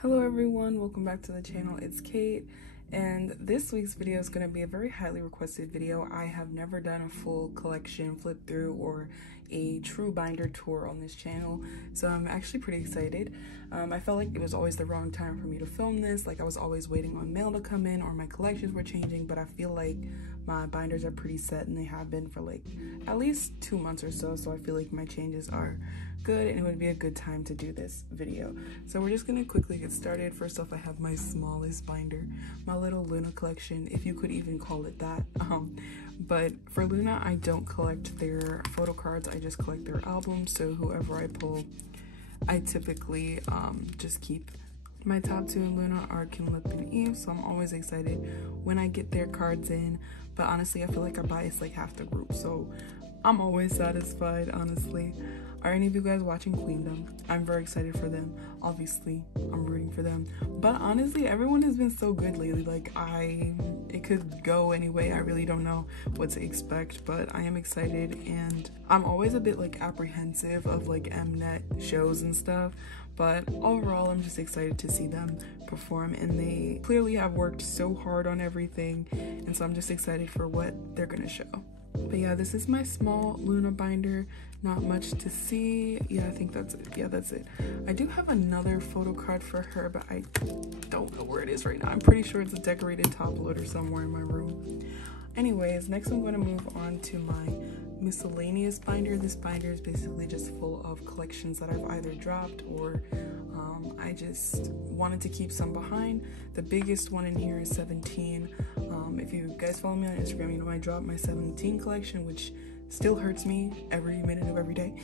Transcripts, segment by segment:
Hello everyone, welcome back to the channel. It's Kate, and this week's video is going to be a very highly requested video. I have never done a full collection flip through or a true binder tour on this channel, so I'm actually pretty excited. I felt like it was always the wrong time for me to film this. Like I was always waiting on mail to come in or my collections were changing, but I feel like my binders are pretty set and they have been for like at least 2 months or so, so I feel like my changes are good and it would be a good time to do this video. So we're just gonna quickly get started. First off, I have my smallest binder, my little Loona collection, if you could even call it that. But for Loona, I don't collect their photo cards, I just collect their albums. So whoever I pull, I typically just keep. My top two in Loona are Kim, Lip, and Eve, so I'm always excited when I get their cards in. But honestly, I feel like I bias like half the group, so I'm always satisfied, honestly. Are any of you guys watching Queendom? I'm very excited for them. Obviously, I'm rooting for them. But honestly, everyone has been so good lately. Like, it could go anyway. I really don't know what to expect, but I am excited. And I'm always a bit like apprehensive of like Mnet shows and stuff. But overall, I'm just excited to see them perform. And they clearly have worked so hard on everything. And so I'm just excited for what they're gonna show. But yeah, this is my small Loona binder. Not much to see. Yeah, I think that's it. Yeah, that's it. I do have another photo card for her, but I don't know where it is right now. I'm pretty sure it's a decorated top loader somewhere in my room. Anyways, next I'm going to move on to my miscellaneous binder. This binder is basically just full of collections that I've either dropped or I just wanted to keep some behind. The biggest one in here is 17. If you guys follow me on Instagram, you know I dropped my 17 collection, which still hurts me every minute of every day.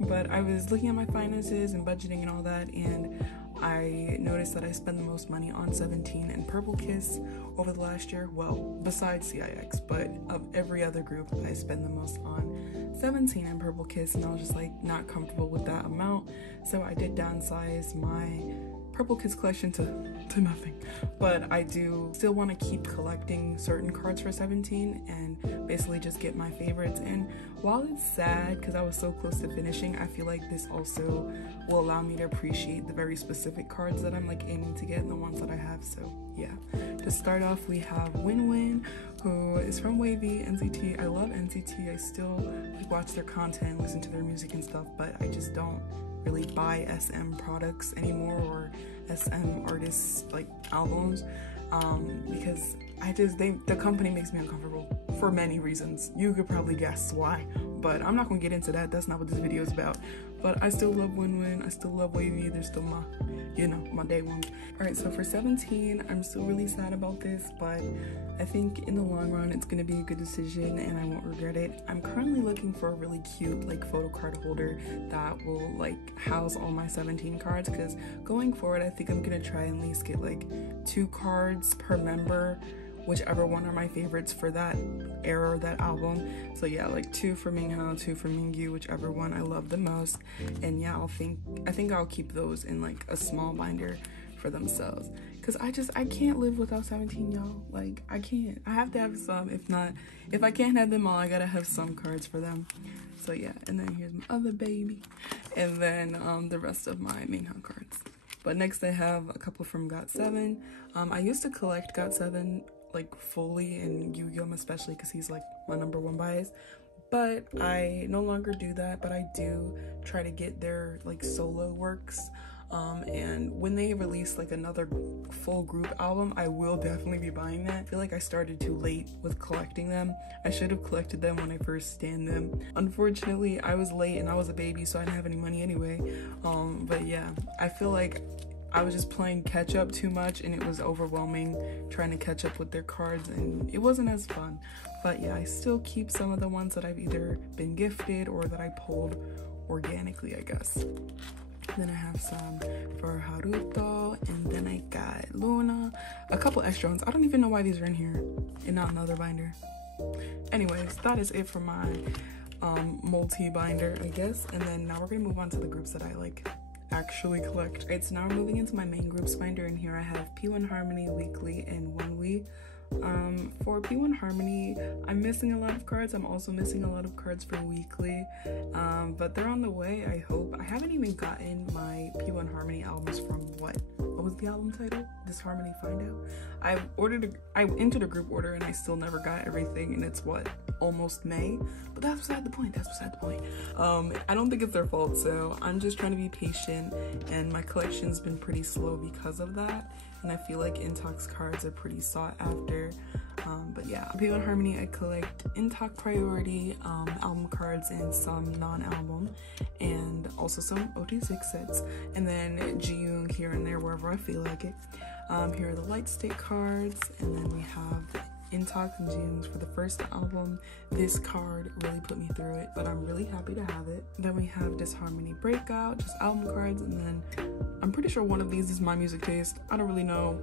But I was looking at my finances and budgeting and all that, and I noticed that I spend the most money on 17 and Purple Kiss over the last year. Well, besides CIX, but of every other group, I spend the most on 17 and Purple Kiss, and I was just like not comfortable with that amount. So I did downsize my Purple Kiss collection to nothing. But I do still want to keep collecting certain cards for 17 and basically just get my favorites. And while it's sad because I was so close to finishing, I feel like this also will allow me to appreciate the very specific cards that I'm like aiming to get and the ones that I have. So yeah, to start off, we have Win, who is from Wavy, NCT. I love NCT. I still like watch their content, listen to their music and stuff, but I just don't really buy SM products anymore or SM artists like albums because the company makes me uncomfortable for many reasons. You could probably guess why, but I'm not gonna get into that. That's not what this video is about. But I still love Win, I still love Wavy. They're still my day ones. All right, so for 17, I'm still really sad about this, but I think in the long run it's gonna be a good decision and I won't regret it. I'm currently looking for a really cute like photo card holder that will like house all my 17 cards, because going forward I think I'm gonna try and at least get like 2 cards per member, whichever one are my favorites for that era or that album. So yeah, like 2 for Minho, 2 for Mingyu, whichever one I love the most. And yeah, I think I'll keep those in like a small binder for themselves, because I can't live without 17, y'all. Like I can't. I have to have some. If I can't have them all, I gotta have some cards for them. So yeah, and then here's my other baby, and then the rest of my Minho cards. But next I have a couple from GOT7. I used to collect GOT7 like fully, and Yu-Gi-Oh especially because he's like my #1 bias, but I no longer do that. But I do try to get their like solo works, and when they release like another full group album, I will definitely be buying that. I feel like I started too late with collecting them. I should have collected them when I first stanned them. Unfortunately, I was late and I was a baby, so I didn't have any money anyway. But yeah, I feel like I was just playing catch up too much and it was overwhelming trying to catch up with their cards, and it wasn't as fun. But yeah, I still keep some of the ones that I've either been gifted or that I pulled organically, I guess. Then I have some for Haruto, and then I got Loona, a couple extra ones. I don't even know why these are in here and not another binder. Anyways, that is it for my multi-binder, I guess. And then now we're gonna move on to the groups that I like actually collect. Right, so now we're moving into my main groups binder, and here I have P1 Harmony, Weekly, and onewe. For P1 Harmony, I'm missing a lot of cards. I'm also missing a lot of cards for weekly, but they're on the way, I hope. I haven't even gotten my P1 Harmony albums from what was the album title? Disharmony Find Out? I entered a group order and I still never got everything, and it's what, almost May? But that's beside the point, I don't think it's their fault, so I'm just trying to be patient, and my collection's been pretty slow because of that, and I feel like Intox cards are pretty sought after. But yeah, P1 Harmony, I collect Intox Priority album cards and some non-album, and also some OT6 sets, and then Jiyoung here and there wherever I feel like it. Here are the Light Stick cards, and then we have the Intox and Jiyoung's for the first album. This card really put me through it, but I'm really happy to have it. Then we have Disharmony Breakout, just album cards, and then I'm pretty sure one of these is my music taste. I don't really know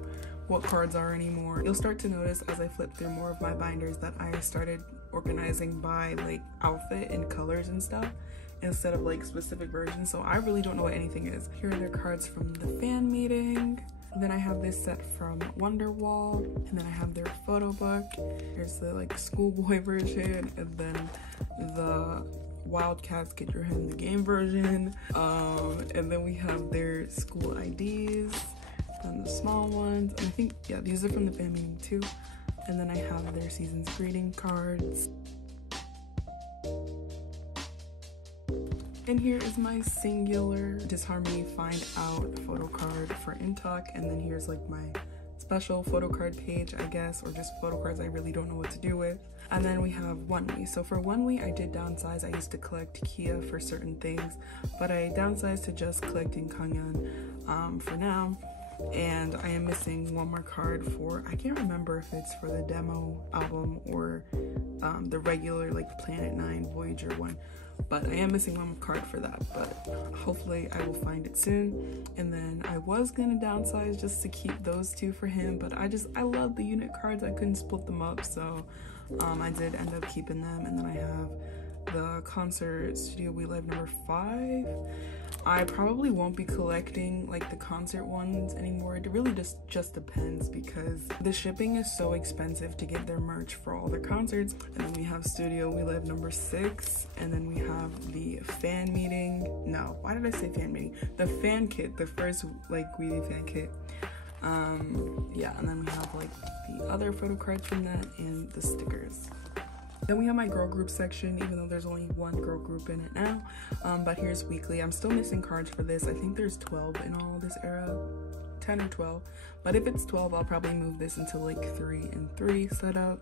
what cards are anymore. You'll start to notice as I flip through more of my binders that I started organizing by like outfit and colors and stuff instead of like specific versions, so I really don't know what anything is. Here are their cards from the fan meeting. Then I have this set from Wonderwall, and then I have their photo book. Here's the like schoolboy version, and then the Wildcats Get Your Head in the Game version, and then we have their school IDs and the small ones, and I think, yeah, these are from the fan meeting too. And then I have their season's greeting cards. And here is my singular Disharmony Find Out photo card for Intox, and then here's like my special photo card page, I guess, or just photo cards I really don't know what to do with. And then we have onewe. So for onewe, I did downsize. I used to collect Kia for certain things, but I downsized to just collecting seunghun for now. And I am missing one more card for, I can't remember if it's for the demo album or the regular like Planet 9 Voyager one, but I am missing one card for that, but hopefully I will find it soon. And then I was gonna downsize just to keep those two for him, but I love the unit cards. I couldn't split them up, so I did end up keeping them. And then I have the Concert Studio We Live number 5. I probably won't be collecting like the concert ones anymore. It really just depends, because the shipping is so expensive to get their merch for all their concerts. And then we have Studio We Live number 6, and then we have the fan meeting. No, why did I say fan meeting? The fan kit, the first like weeekly fan kit. Yeah, and then we have like the other photo cards from that and the stickers. Then we have my girl group section, even though there's only one girl group in it now. But here's weekly. I'm still missing cards for this. I think there's 12 in all this era, 10 or 12. But if it's 12, I'll probably move this into like 3 and 3 setup.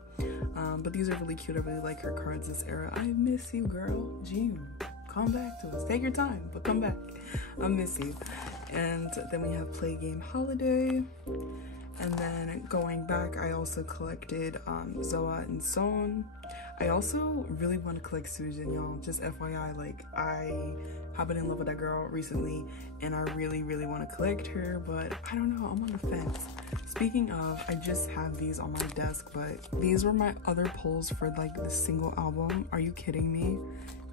But these are really cute. I really like her cards this era. I miss you, girl. June, come back to us. Take your time, but come back. I miss you. And then we have Play Game Holiday. And then going back, I also collected Zoa and Seunghun. I also really want to collect Seunghun, y'all. Just FYI, like I have been in love with that girl recently, and I really want to collect her, but I don't know, I'm on the fence. Speaking of, I just have these on my desk, but these were my other pulls for like the single album. Are you kidding me?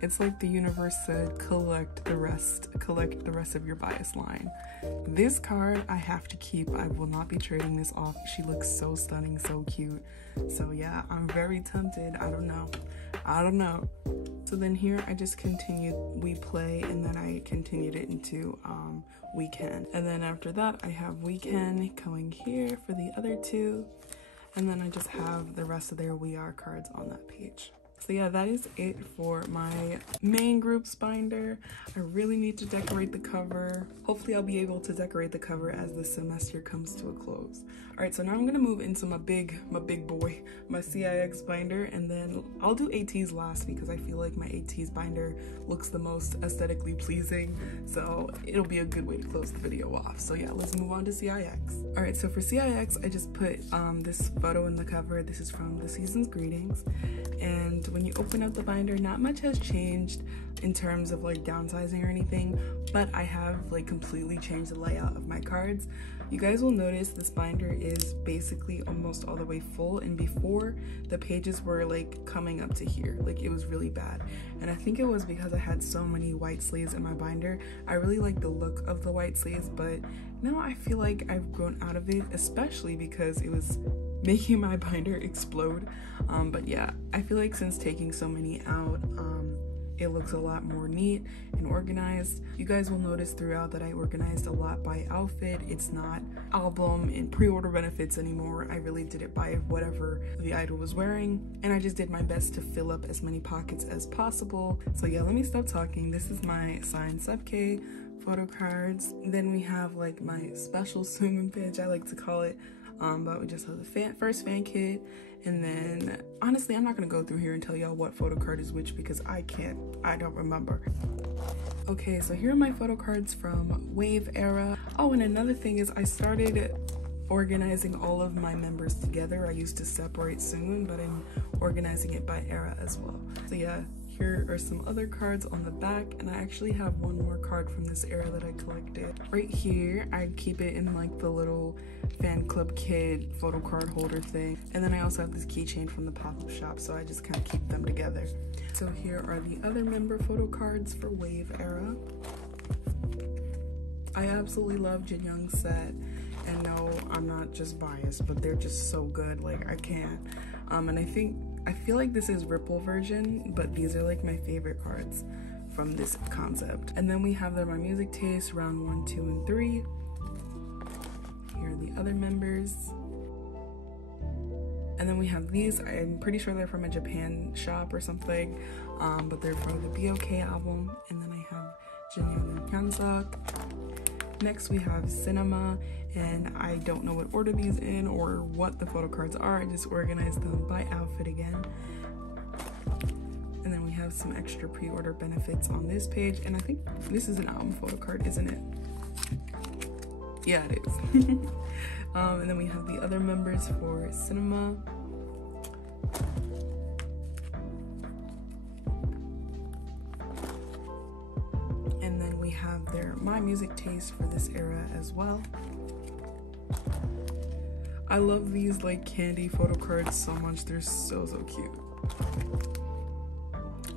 It's like the universe said, collect the rest of your bias line. This card I have to keep. I will not be trading this off. She looks so stunning, so cute. So yeah, I'm very tempted. I don't know. So then here I just continued We Play, and then I continued it into Weekend. And then after that I have Weekend going here for the other two. And then I just have the rest of their We Are cards on that page. So yeah, that is it for my main group's binder. I really need to decorate the cover. Hopefully I'll be able to decorate the cover as the semester comes to a close. All right, so now I'm gonna move into my big boy, my CIX binder, and then I'll do ateez last because I feel like my ateez binder looks the most aesthetically pleasing. So it'll be a good way to close the video off. So yeah, let's move on to CIX. All right, so for CIX, I just put this photo in the cover. This is from the season's greetings. And when you open up the binder, not much has changed in terms of like downsizing or anything, but I have like completely changed the layout of my cards. You guys will notice this binder is basically almost all the way full, and before the pages were like coming up to here, like it was really bad. And I think it was because I had so many white sleeves in my binder. I really like the look of the white sleeves, but Now I feel like I've grown out of it, especially because it was making my binder explode. But yeah, I feel like since taking so many out, it looks a lot more neat and organized. You guys will notice throughout that I organized a lot by outfit. It's not album and pre-order benefits anymore. I really did it by whatever the idol was wearing, and I just did my best to fill up as many pockets as possible. So yeah, let me stop talking. This is my signed sub-K photo cards. Then we have like my special seunghun page, I like to call it. But we just have the first fan kit, and then honestly I'm not gonna go through here and tell y'all what photo card is which because I don't remember. Okay, so here are my photo cards from Wave era. Oh, and another thing is I started organizing all of my members together. I used to separate seunghun, but I'm organizing it by era as well. So yeah, here are some other cards on the back, and I actually have one more card from this era that I collected. Right here, I keep it in like the little fan club kid photo card holder thing. And then I also have this keychain from the pop-up shop, so I just kind of keep them together. So here are the other member photo cards for Wave era. I absolutely love Jinyoung's set, and no, I'm not just biased, but they're just so good, like I can't. And I feel like this is Ripple version, but these are like my favorite cards from this concept. And then we have my music taste, round 1, 2, and 3. Here are the other members. And then we have these. I'm pretty sure they're from a Japan shop or something, but they're from the BOK album. And then I have Jinyoung and Hyunsuk. Next we have Cinema, and I don't know what order these in or what the photo cards are. I just organized them by outfit again. And then we have some extra pre-order benefits on this page, and I think this is an album photo card, isn't it? Yeah, it is. And then we have the other members for Cinema. And then we have my music taste for this era as well. I love these like candy photo cards so much. They're so cute.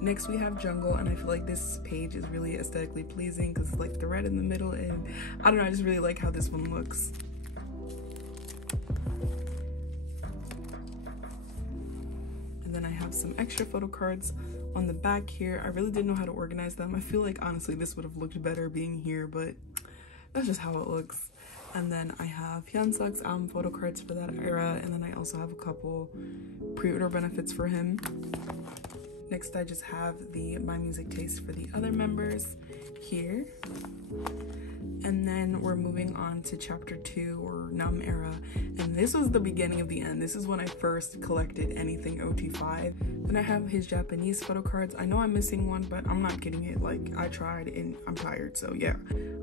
Next we have Jungle, and I feel like this page is really aesthetically pleasing because it's like the red in the middle, and I don't know, I just really like how this one looks. And then I have some extra photo cards on the back here. I really didn't know how to organize them. I feel like honestly this would have looked better being here, but that's just how it looks. And then I have Hyunsuk's album photo cards for that era, and then I also have a couple pre-order benefits for him. Next I just have my music taste for the other members here. And then we're moving on to chapter 2, or Numb era, and this was the beginning of the end. This is when I first collected anything OT5. Then I have his Japanese photo cards. I know I'm missing one, but I'm not getting it. Like, I tried and I'm tired, so yeah.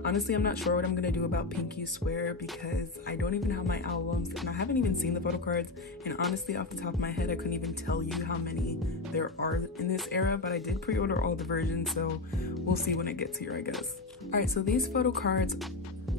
Honestly, I'm not sure what I'm gonna do about Pinky Swear because I don't even have my albums, and I haven't even seen the photo cards, and honestly off the top of my head I couldn't even tell you how many there are in this era, but I did pre-order all the versions, so we'll see when it gets here, I guess. Alright, so these photo cards,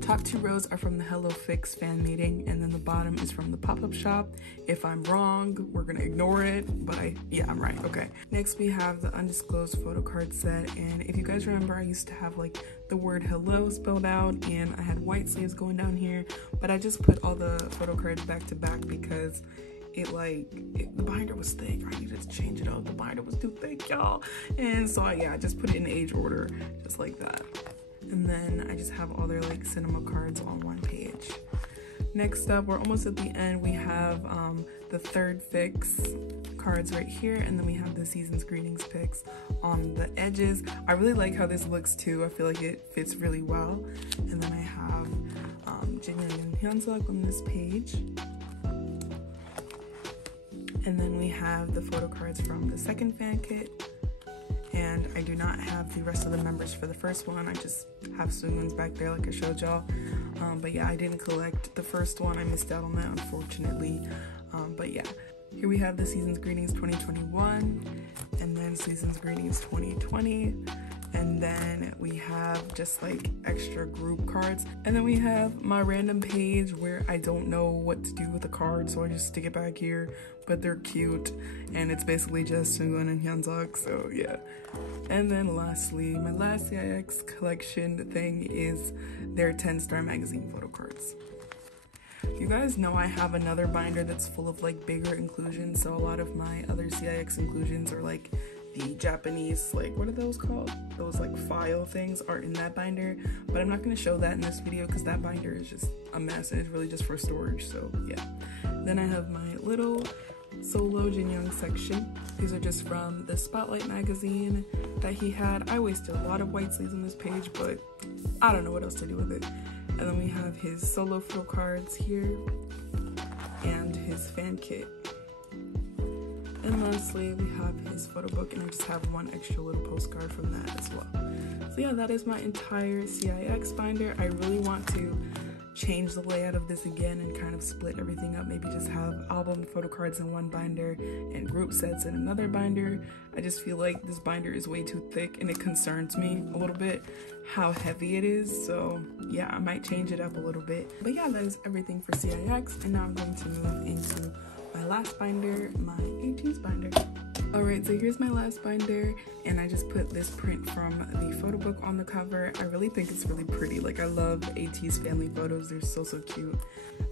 top 2 rows are from the Hello Fix fan meeting, and then the bottom is from the pop-up shop. If I'm wrong, we're gonna ignore it, but yeah, I'm right, okay. Next we have the undisclosed photo card set, and if you guys remember, I used to have like the word hello spelled out, and I had white sleeves going down here, but I just put all the photo cards back to back because the binder was thick. I needed to change it up. The binder was too thick, y'all. And so I just put it in age order, just like that. And then I just have all their like cinema cards on one page. Next up, we're almost at the end. We have the third fix cards right here, and then we have the season's greetings picks on the edges. I really like how this looks too. I feel like it fits really well. And then I have Jinyoung and Hyunsuk on this page. And then we have the photo cards from the second fan kit. And I do not have the rest of the members for the first one. I just have Seunghun's back there like I showed y'all. But yeah, I didn't collect the first one. I missed out on that, unfortunately. But yeah, here we have the Season's Greetings 2021, and then Season's Greetings 2020. and then we have just like extra group cards, and then we have my random page where I don't know what to do with the card, so I just stick it back here, but they're cute, and it's basically just seunghun and Hyunsuk, so yeah. And then lastly, my last CIX collection thing is their 10-star magazine photo cards. You guys know I have another binder that's full of like bigger inclusions, so a lot of my other CIX inclusions are like the Japanese, like, what are those called? Those like file things are in that binder, but I'm not going to show that in this video because that binder is just a mess and it's really just for storage, so yeah. Then I have my little solo Jinyoung section. These are just from the Spotlight magazine that he had. I wasted a lot of white sleeves on this page, but I don't know what else to do with it. And then we have his solo photo cards here and his fan kit. And lastly, we have his photo book, and I just have one extra little postcard from that as well. So yeah, that is my entire CIX binder. I really want to change the layout of this again and kind of split everything up. Maybe just have album photo cards in one binder and group sets in another binder. I just feel like this binder is way too thick and it concerns me a little bit how heavy it is. So yeah, I might change it up a little bit. But yeah, that is everything for CIX, and now I'm going to move into my last binder, my ateez binder. Alright, so here's my last binder, and I just put this print from the photo book on the cover. I really think it's really pretty. Like, I love ateez family photos. They're so cute.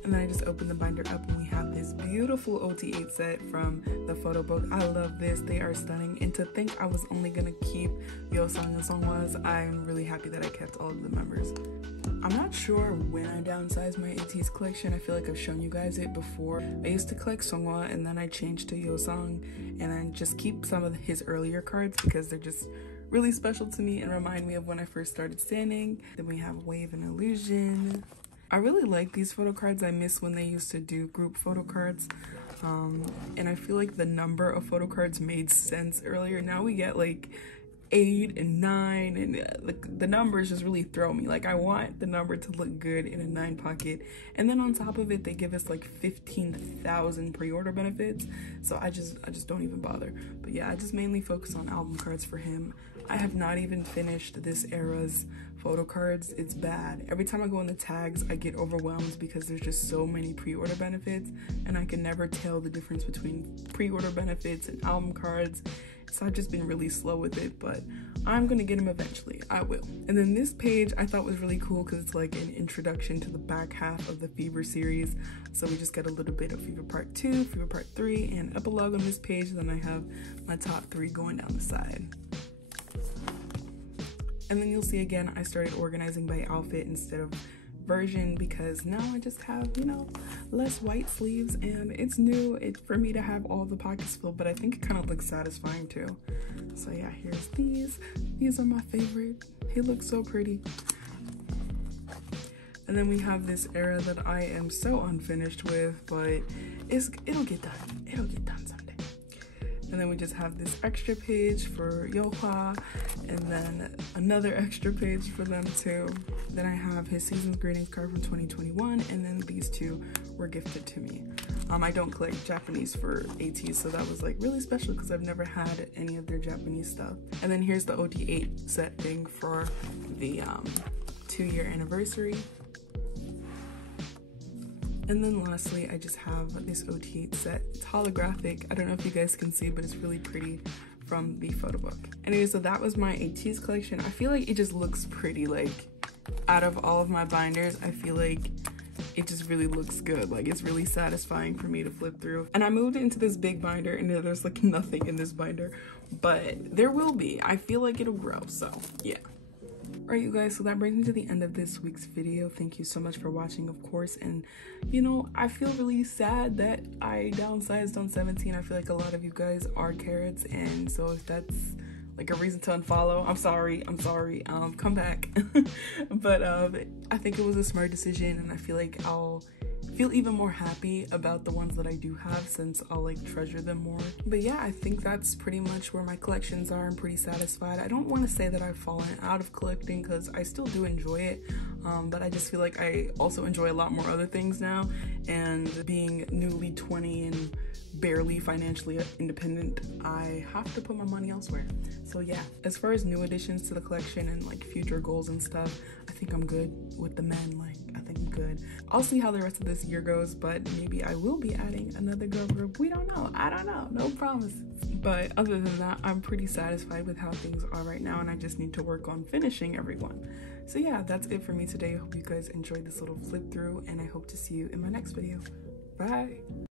And then I just opened the binder up, and we have this beautiful OT8 set from the photo book. I love this. They are stunning. And to think I was only gonna keep Yeosang and Seonghwa's, I'm really happy that I kept all of the members. I'm not sure when I downsized my ateez collection. I feel like I've shown you guys it before. I used to collect Seonghwa, and then I changed to Yeosang, and I just keep some of his earlier cards because they're just really special to me and remind me of when I first started standing. Then we have Wave and Illusion. I really like these photo cards. I miss when they used to do group photo cards, and I feel like the number of photo cards made sense earlier. Now we get like 8 and 9, and the numbers just really throw me. Like, I want the number to look good in a 9 pocket, and then on top of it they give us like 15,000 pre-order benefits, so I just don't even bother. But yeah, I just mainly focus on album cards for him. I have not even finished this era's photo cards. It's bad. Every time I go in the tags I get overwhelmed because there's just so many pre-order benefits, and I can never tell the difference between pre-order benefits and album cards. So I've just been really slow with it, but I'm gonna get them eventually. I will. And then this page I thought was really cool because it's like an introduction to the back half of the Fever series. So we just get a little bit of Fever Part 2, Fever Part 3, and epilogue on this page. Then I have my top 3 going down the side. And then you'll see again, I started organizing by outfit instead of version because now I just have, you know, less white sleeves, and it's new for me to have all the pockets filled, but I think it kind of looks satisfying too. So yeah, here's these are my favorite. He looks so pretty. And then we have this era that I am so unfinished with, but it'll get done someday. And then we just have this extra page for Yeohwa, and then another extra page for them too. Then I have his season's greetings card from 2021, and then these two were gifted to me. I don't collect Japanese for ateez, so that was like really special because I've never had any of their Japanese stuff. And then here's the OT8 set thing for the 2-year anniversary. And then lastly, I just have this OT8 set. It's holographic. I don't know if you guys can see, but it's really pretty from the photo book. Anyway, so that was my ateez collection. I feel like it just looks pretty. Like, out of all of my binders, I feel like it just really looks good. Like, it's really satisfying for me to flip through. And I moved into this big binder, and there's like nothing in this binder, but there will be. I feel like it'll grow, so yeah. Alright, you guys, so that brings me to the end of this week's video. Thank you so much for watching, of course. And you know, I feel really sad that I downsized on 17. I feel like a lot of you guys are carrots, and so if that's like a reason to unfollow, I'm sorry, come back. But I think it was a smart decision, and I feel like I'll feel even more happy about the ones that I do have since I'll like treasure them more. But yeah, I think that's pretty much where my collections are. I'm pretty satisfied. I don't want to say that I've fallen out of collecting because I still do enjoy it, but I just feel like I also enjoy a lot more other things now, and being newly 20 and barely financially independent, I have to put my money elsewhere. So yeah, as far as new additions to the collection and like future goals and stuff, I think I'm good with the men. Like, I think I'm good. I'll see how the rest of this year goes, but maybe I will be adding another girl group. We don't know. I don't know. No promises. But other than that, I'm pretty satisfied with how things are right now, and I just need to work on finishing everyone. So yeah, that's it for me today. I hope you guys enjoyed this little flip through, and I hope to see you in my next video. Bye.